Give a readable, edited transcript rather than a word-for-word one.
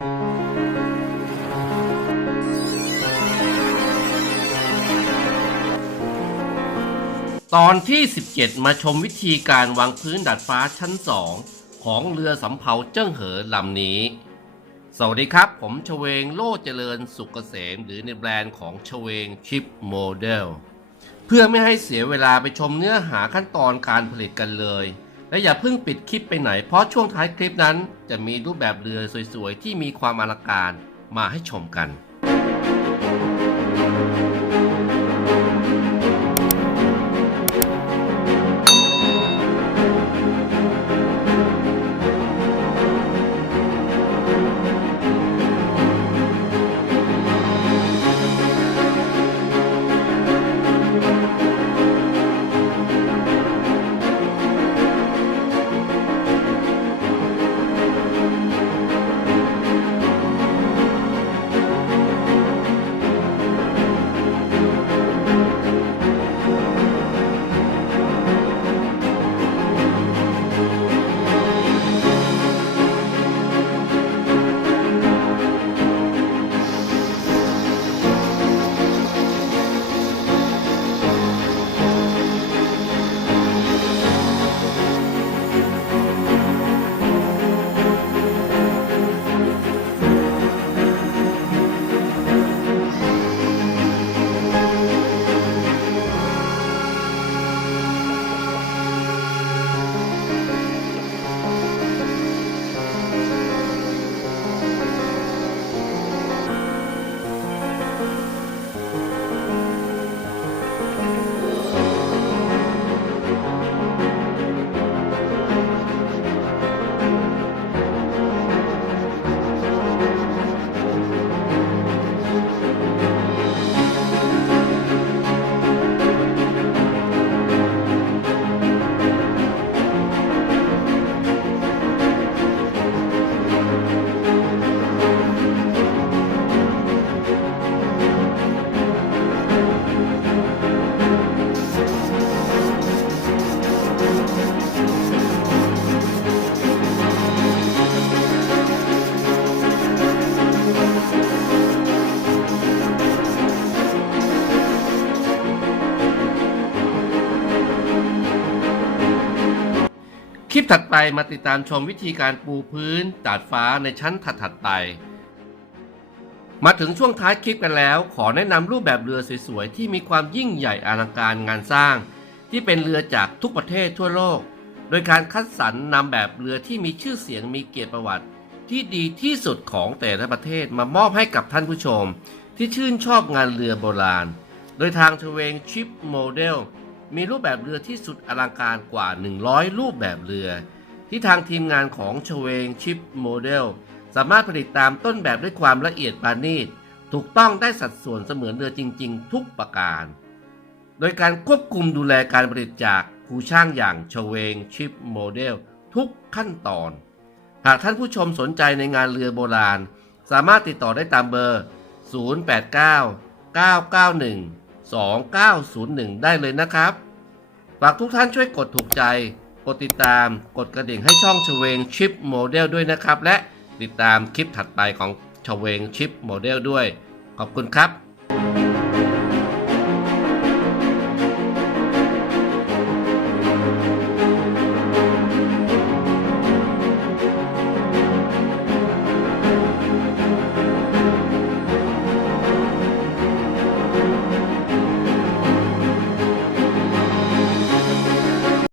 ตอนที่ 17 มาชมวิธีการวางพื้นดาดฟ้าชั้น 2 ของเรือสำเภาเจิ้งเหอลำนี้สวัสดีครับผมชเวงโลเจริญสุขเกษมหรือในแบรนด์ของชเวงชิปโมเดลเพื่อไม่ให้เสียเวลาไปชมเนื้อหาขั้นตอนการผลิตกันเลยและอย่าเพิ่งปิดคลิปไปไหนเพราะช่วงท้ายคลิปนั้นจะมีรูปแบบเรือสวยๆที่มีความอลังการมาให้ชมกันคลิปถัดไปมาติดตามชมวิธีการปูพื้นดาดฟ้าในชั้นถัดๆไปมาถึงช่วงท้ายคลิปกันแล้วขอแนะนำรูปแบบเรือสวยๆที่มีความยิ่งใหญ่อลังการงานสร้างที่เป็นเรือจากทุกประเทศทั่วโลกโดยการคัดสรรนำแบบเรือที่มีชื่อเสียงมีเกียรติประวัติที่ดีที่สุดของแต่ละประเทศมามอบให้กับท่านผู้ชมที่ชื่นชอบงานเรือโบราณโดยทางชเวงชิปโมเดลมีรูปแบบเรือที่สุดอลังการกว่า100รูปแบบเรือที่ทางทีมงานของชเวงชิปโมเดลสามารถผลิตตามต้นแบบด้วยความละเอียดปราณีตถูกต้องได้สัดส่วนเสมือนเรือจริงๆทุกประการโดยการควบคุมดูแลการผลิตจากครูช่างอย่างชเวงชิปโมเดลทุกขั้นตอนหากท่านผู้ชมสนใจในงานเรือโบราณสามารถติดต่อได้ตามเบอร์ 089 991 2901 ได้เลยนะครับฝากทุกท่านช่วยกดถูกใจกดติดตามกดกระดิ่งให้ช่องชเวงชิปโมเดลด้วยนะครับและติดตามคลิปถัดไปของชเวงชิปโมเดลด้วยขอบคุณครับ